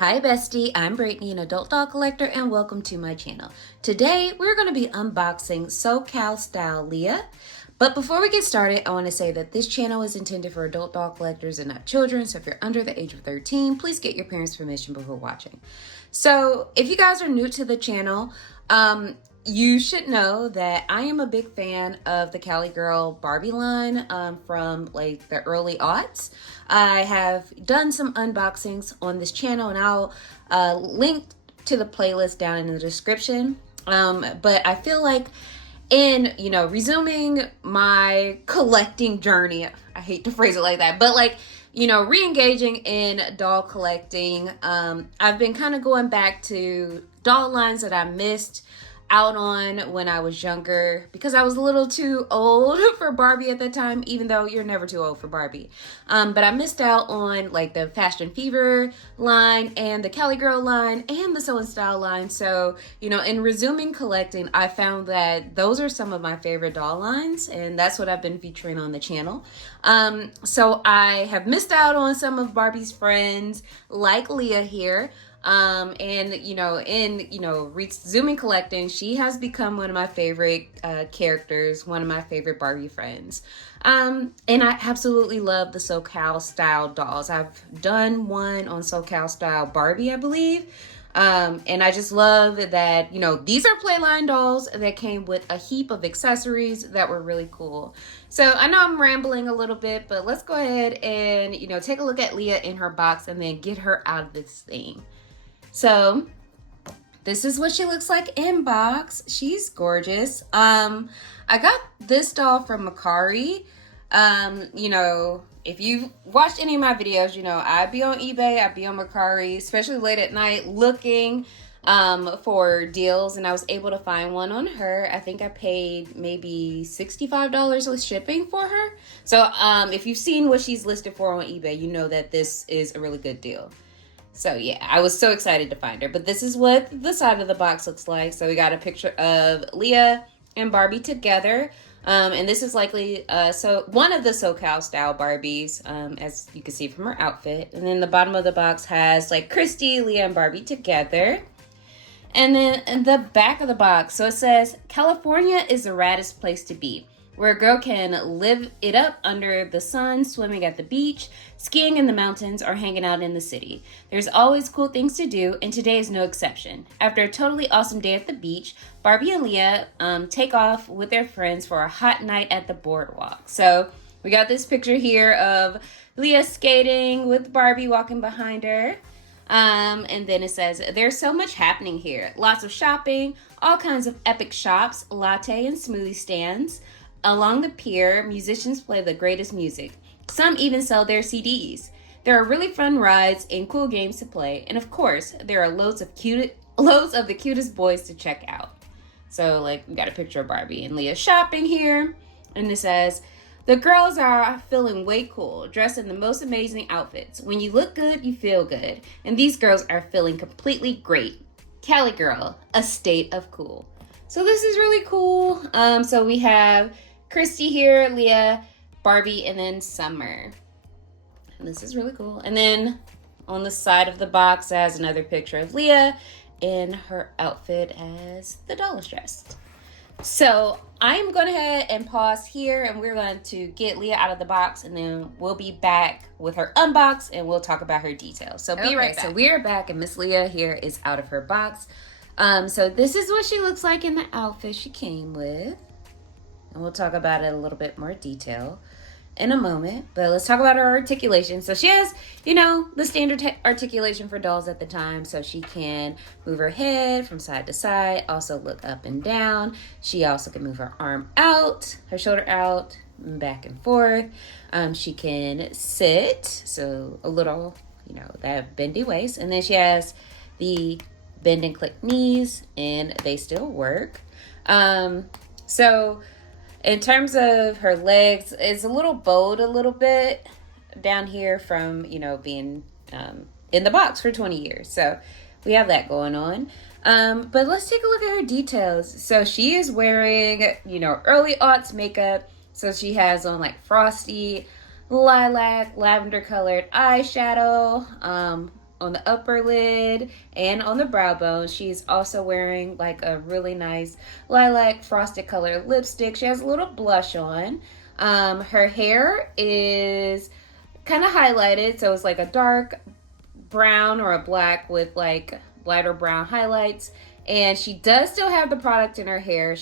Hi bestie, I'm Brittany, an adult doll collector, and welcome to my channel. Today, we're going to be unboxing Cal Style Lea. But before we get started, I want to say that this channel is intended for adult doll collectors and not children, so if you're under the age of 13, please get your parents' permission before watching. So, if you guys are new to the channel, you should know that I am a big fan of the Cali Girl Barbie line from like the early aughts. I have done some unboxings on this channel and I'll link to the playlist down in the description. But I feel like in, resuming my collecting journey, I hate to phrase it like that, but like, re-engaging in doll collecting, I've been kind of going back to doll lines that I missed out on when I was younger because I was a little too old for Barbie at the time, even though you're never too old for Barbie. But I missed out on like the Fashion Fever line and the Cali Girl line and the Sew & Style line. So, in resuming collecting, I found that those are some of my favorite doll lines, and that's what I've been featuring on the channel. So I have missed out on some of Barbie's friends like Lea here. Resuming collecting, she has become one of my favorite characters, one of my favorite Barbie friends. And I absolutely love the SoCal style dolls. I've done one on SoCal style Barbie, I believe. And I just love that, these are Playline dolls that came with a heap of accessories that were really cool. So I know I'm rambling a little bit, but let's go ahead and, take a look at Lea in her box and then get her out of this thing. So this is what she looks like in box. She's gorgeous. I got this doll from Macari. If you've watched any of my videos, I'd be on eBay, I'd be on Macari, especially late at night looking for deals, and I was able to find one on her. I think I paid maybe $65 with shipping for her. So if you've seen what she's listed for on eBay, you know that this is a really good deal. So yeah, I was so excited to find her. But this is what the side of the box looks like. So we got a picture of Lea and Barbie together. And this is likely one of the SoCal style Barbies, as you can see from her outfit. And then the bottom of the box has like Christy, Lea, and Barbie together. And then in the back of the box, so it says, California is the raddest place to be, where a girl can live it up under the sun, swimming at the beach, skiing in the mountains, or hanging out in the city. There's always cool things to do, and today is no exception. After a totally awesome day at the beach, Barbie and Lea take off with their friends for a hot night at the boardwalk. So we got this picture here of Lea skating with Barbie walking behind her. And then it says, there's so much happening here. Lots of shopping, all kinds of epic shops, latte and smoothie stands. Along the pier, musicians play the greatest music. Some even sell their CDs. There are really fun rides and cool games to play. And of course, there are loads of the cutest boys to check out. So like we got a picture of Barbie and Lea shopping here. And it says, the girls are feeling way cool, dressed in the most amazing outfits. When you look good, you feel good. And these girls are feeling completely great. Cali Girl, a state of cool. So this is really cool. So we have Christy here, Lea, Barbie, and then Summer. And this is really cool. And then on the side of the box, it has another picture of Lea in her outfit as the doll is dressed. So I'm going to head and pause here, and we're going to get Lea out of the box, and then we'll be back with her unbox, and we'll talk about her details. So be right back. So we're back, and Miss Lea here is out of her box. So this is what she looks like in the outfit she came with. And we'll talk about it a little bit more detail in a moment. But let's talk about her articulation. So she has, the standard articulation for dolls at the time. So she can move her head from side to side, also look up and down. She also can move her arm out, her shoulder out, back and forth. She can sit, so a little, that bendy waist. And then she has the bend and click knees, and they still work. So in terms of her legs, it's a little bowed a little bit down here from, being in the box for 20 years. So we have that going on. But let's take a look at her details. So she is wearing, early aughts makeup. So she has on like frosty, lilac, lavender colored eyeshadow, on the upper lid and on the brow bone. She's also wearing like a really nice lilac frosted color lipstick. She has a little blush on. Her hair is kind of highlighted, so it's like a dark brown or a black with like lighter brown highlights. And she does still have the product in her hair.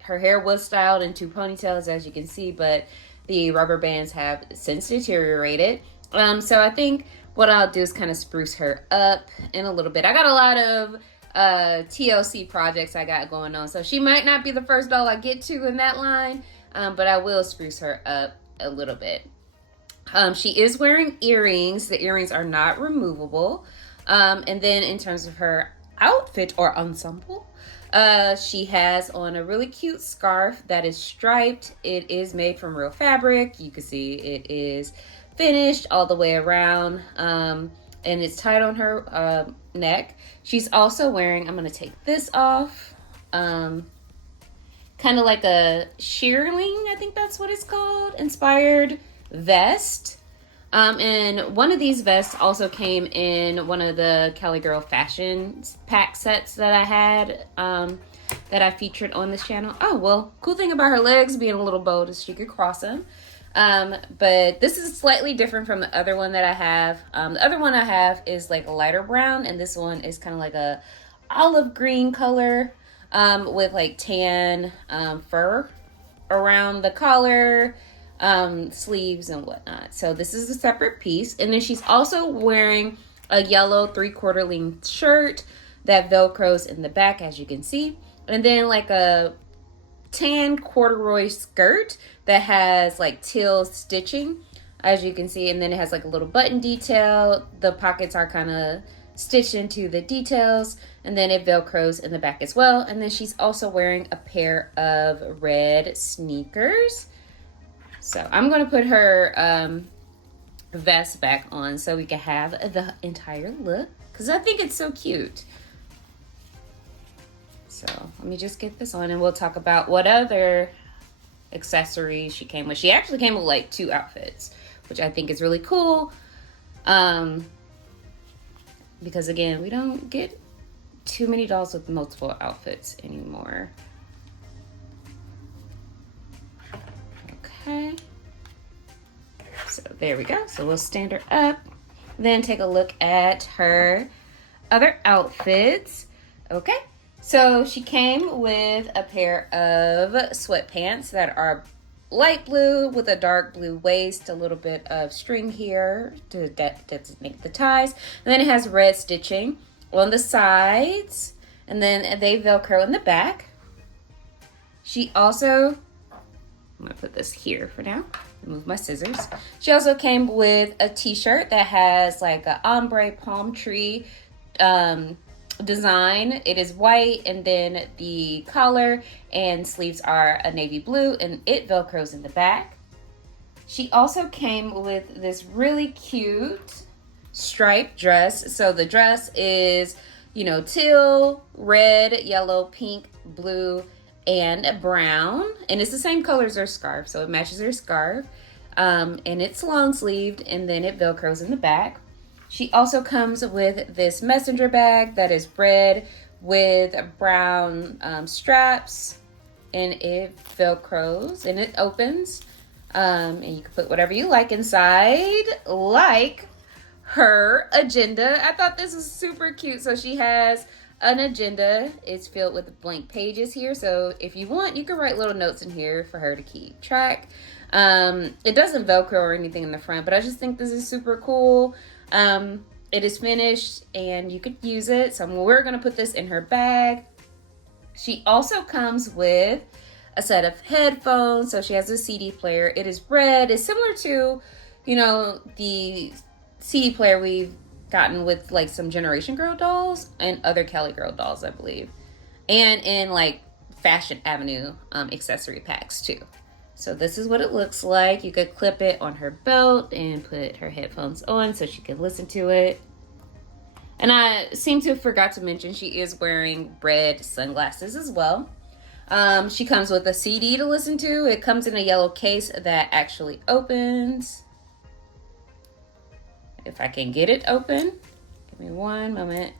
Her hair was styled in 2 ponytails, as you can see, but the rubber bands have since deteriorated. So I think what I'll do is kind of spruce her up in a little bit. I got a lot of TLC projects I got going on, so she might not be the first doll I get to in that line, but I will spruce her up a little bit. She is wearing earrings. The earrings are not removable. And then in terms of her outfit or ensemble, she has on a really cute scarf that is striped. It is made from real fabric. You can see it is finished all the way around, and it's tied on her neck. She's also wearing, I'm going to take this off, kind of like a shearling, I think that's what it's called, inspired vest. And one of these vests also came in one of the Cali Girl fashion pack sets that I had, that I featured on this channel. Oh, well, cool thing about her legs being a little bold is she could cross them. But this is slightly different from the other one that I have. The other one I have is like a lighter brown, and this one is kind of like a olive green color, with like tan, fur around the collar, sleeves and whatnot. So this is a separate piece. And then she's also wearing a yellow 3/4 length shirt that velcros in the back, as you can see. And then like a tan corduroy skirt that has like teal stitching, as you can see. And then it has like a little button detail. The pockets are kind of stitched into the details, and then it velcros in the back as well. And then she's also wearing a pair of red sneakers. So I'm going to put her vest back on so we can have the entire look, because I think it's so cute. So let me just get this on and we'll talk about what other accessories she came with. She actually came with like 2 outfits, which I think is really cool. Because again, we don't get too many dolls with multiple outfits anymore. Okay, so there we go. So we'll stand her up, then take a look at her other outfits. Okay, so she came with a pair of sweatpants that are light blue with a dark blue waist, a little bit of string here to designate the ties, and then it has red stitching on the sides, and then they velcro in the back. She also, I'm gonna put this here for now, move my scissors. She also came with a t-shirt that has like an ombre palm tree design. It is white, and then the collar and sleeves are a navy blue, and it velcros in the back. She also came with this really cute striped dress. So the dress is, you know, teal, red, yellow, pink, blue, and brown, and it's the same color as her scarf, so it matches her scarf. And it's long sleeved, and then it velcros in the back. She also comes with this messenger bag that is red with brown straps, and it velcros and it opens, and you can put whatever you like inside, like her agenda. I thought this was super cute. So she has an agenda. It's filled with blank pages here, so if you want, you can write little notes in here for her to keep track. It doesn't velcro or anything in the front, but I just think this is super cool. It is finished and you could use it, so we're gonna put this in her bag. She also comes with a set of headphones, so she has a CD player. It is red. It's similar to, you know, the CD player we've gotten with like some Generation Girl dolls and other Cali Girl dolls, I believe, and in like Fashion Avenue accessory packs too. So this is what it looks like. You could clip it on her belt and put her headphones on so she can listen to it. And I seem to have forgot to mention she is wearing red sunglasses as well. She comes with a CD to listen to. It comes in a yellow case that actually opens. If I can get it open. Give Give me one moment.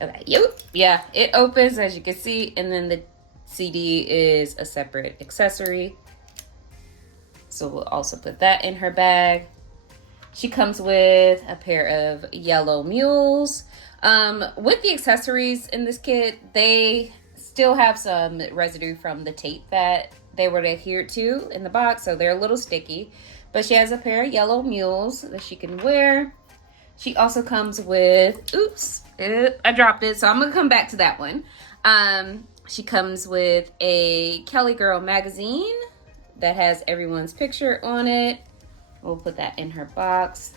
Okay, yep, yeah, it opens as you can see, and then the CD is a separate accessory. So we'll also put that in her bag. She comes with a pair of yellow mules. With the accessories in this kit, they still have some residue from the tape that they were adhered to in the box, so they're a little sticky. But she has a pair of yellow mules that she can wear. She also comes with, oops, I dropped it, so I'm gonna come back to that one. She comes with a Cali Girl magazine that has everyone's picture on it. We'll put that in her box.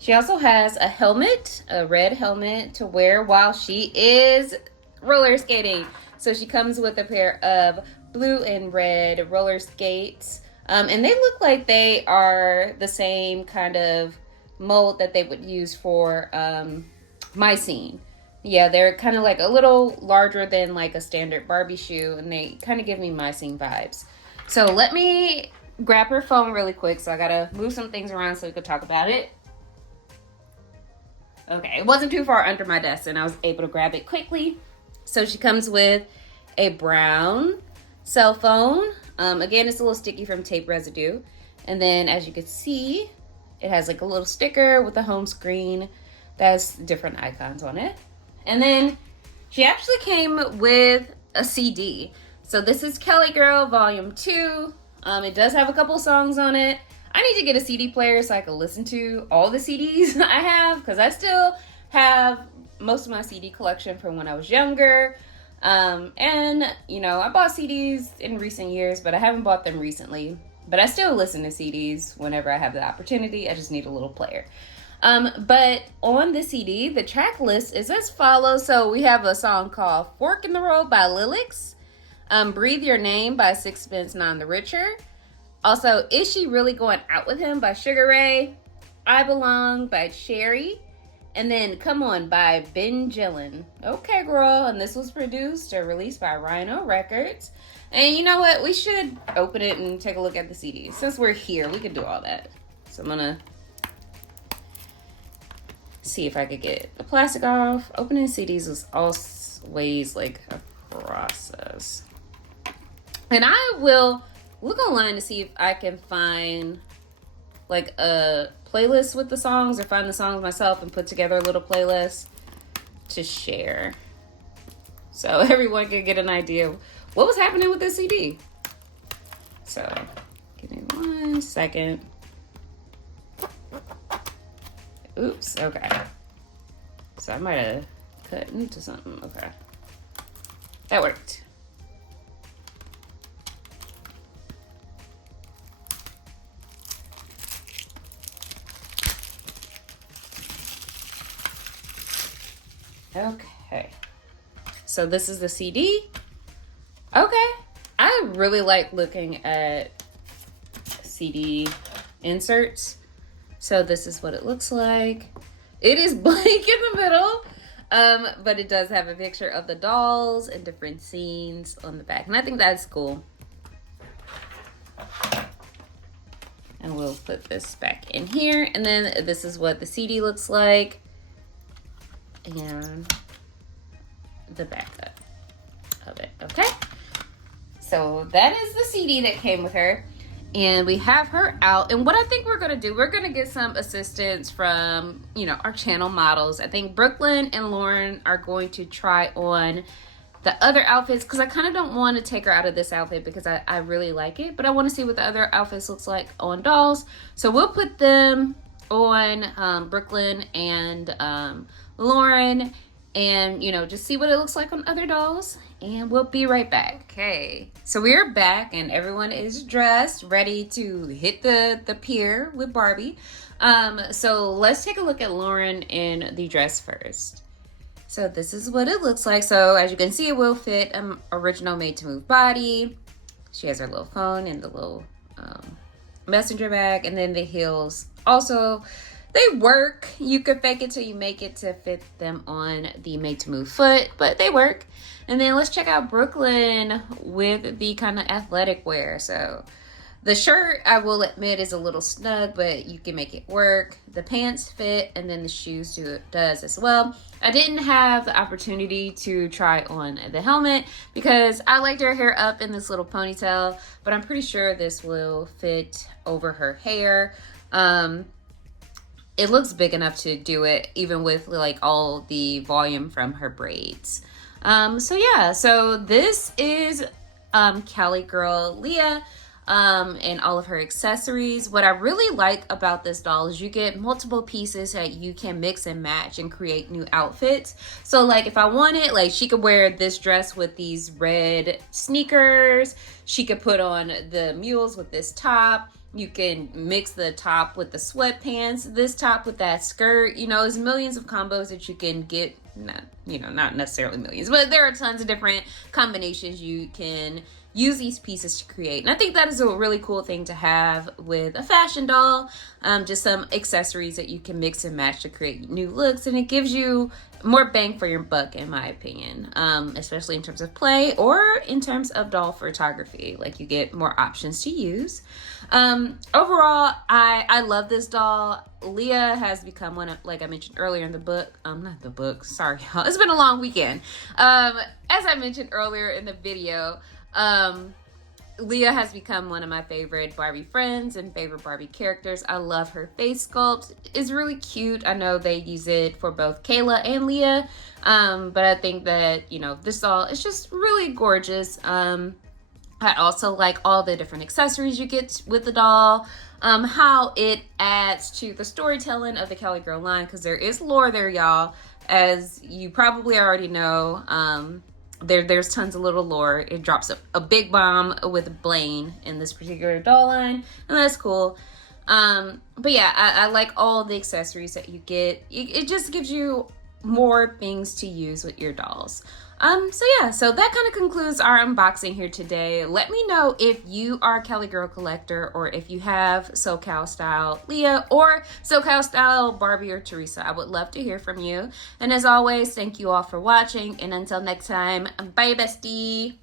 She also has a helmet, a red helmet to wear while she is roller skating. So she comes with a pair of blue and red roller skates. And they look like they are the same kind of mold that they would use for mycene. Yeah, they're kind of like a little larger than like a standard Barbie shoe, and they kind of give me mycene vibes. So let me grab her phone really quick. So I gotta move some things around so we could talk about it. Okay, it wasn't too far under my desk and I was able to grab it quickly. So she comes with a brown cell phone. Again, it's a little sticky from tape residue. And then as you can see, it has like a little sticker with a home screen that has different icons on it. And then she actually came with a CD. So this is Cali Girl Volume 2. It does have a couple songs on it. I need to get a CD player so I can listen to all the CDs I have, because I still have most of my CD collection from when I was younger. And, you know, I bought CDs in recent years, but I haven't bought them recently. But I still listen to CDs whenever I have the opportunity. I just need a little player. But on the CD, the track list is as follows. So we have a song called Fork in the Road by Lilix. Breathe Your Name by Sixpence None the Richer. Also, Is She Really Going Out With Him by Sugar Ray. I Belong by Cherry. And then Come On by Ben Gillen. Okay, girl. And this was produced or released by Rhino Records. And you know what? We should open it and take a look at the CD. Since we're here, we can do all that. So I'm gonna see if I could get the plastic off. Opening CDs is always like a process. And I will look online to see if I can find like a playlist with the songs, or find the songs myself and put together a little playlist to share, so everyone can get an idea of what was happening with this CD. So give me 1 second. Oops, okay. So I might have cut into something. Okay, that worked. Okay, so this is the CD. Okay, I really like looking at CD inserts. So this is what it looks like. It is blank in the middle, but it does have a picture of the dolls and different scenes on the back, and I think that's cool. And we'll put this back in here, and then this is what the CD looks like. And the backup of it. Okay, so that is the CD that came with her, and we have her out. And what I think we're gonna do, we're gonna get some assistance from, you know, our channel models. I think Brooklyn and Lauren are going to try on the other outfits, because I kind of don't want to take her out of this outfit because I really like it, but I want to see what the other outfits looks like on dolls. So we'll put them on Brooklyn and Lauren, and, you know, just see what it looks like on other dolls, and we'll be right back. Okay, so we're back and everyone is dressed, ready to hit the pier with Barbie. So let's take a look at Lauren in the dress first. So this is what it looks like. So as you can see, it will fit an original Made to Move body. She has her little phone and the little messenger bag, and then the heels also, they work. You could fake it till you make it to fit them on the Made to Move foot, but they work. And then let's check out Brooklyn with the kind of athletic wear. So The shirt, I will admit, is a little snug, but you can make it work. The pants fit, and then the shoes does as well. I didn't have the opportunity to try on the helmet because I liked her hair up in this little ponytail, but I'm pretty sure this will fit over her hair. It looks big enough to do it, even with like all the volume from her braids. So yeah, so this is Cali Girl Lea. And all of her accessories. What I really like about this doll is you get multiple pieces that you can mix and match and create new outfits. So like if I wanted, like she could wear this dress with these red sneakers. She could put on the mules with this top. You can mix the top with the sweatpants, this top with that skirt. You know, there's millions of combos that you can get. Not necessarily millions, but there are tons of different combinations you can use these pieces to create. And I think that is a really cool thing to have with a fashion doll. Just some accessories that you can mix and match to create new looks, and it gives you more bang for your buck, in my opinion, especially in terms of play or in terms of doll photography. Like, you get more options to use. Overall, I love this doll. Lea has become one of, like I mentioned earlier in the book, not the book, sorry y'all, it's been a long weekend. As I mentioned earlier in the video, Lea has become one of my favorite Barbie friends and favorite Barbie characters. I love her face sculpt. It's really cute. I know they use it for both Kayla and Lea, but I think that, you know, this doll is just really gorgeous. I also like all the different accessories you get with the doll, how it adds to the storytelling of the Cali Girl line, because there is lore there, y'all. As you probably already know, there's tons of little lore. It drops a big bomb with Blaine in this particular doll line, and that's cool. But yeah, I like all the accessories that you get. It just gives you more things to use with your dolls. So yeah, so that kind of concludes our unboxing here today. Let me know if you are a Cali Girl collector, or if you have Cal Style Lea or Cal Style Barbie or Teresa. I would love to hear from you. And as always, thank you all for watching, and until next time, bye bestie.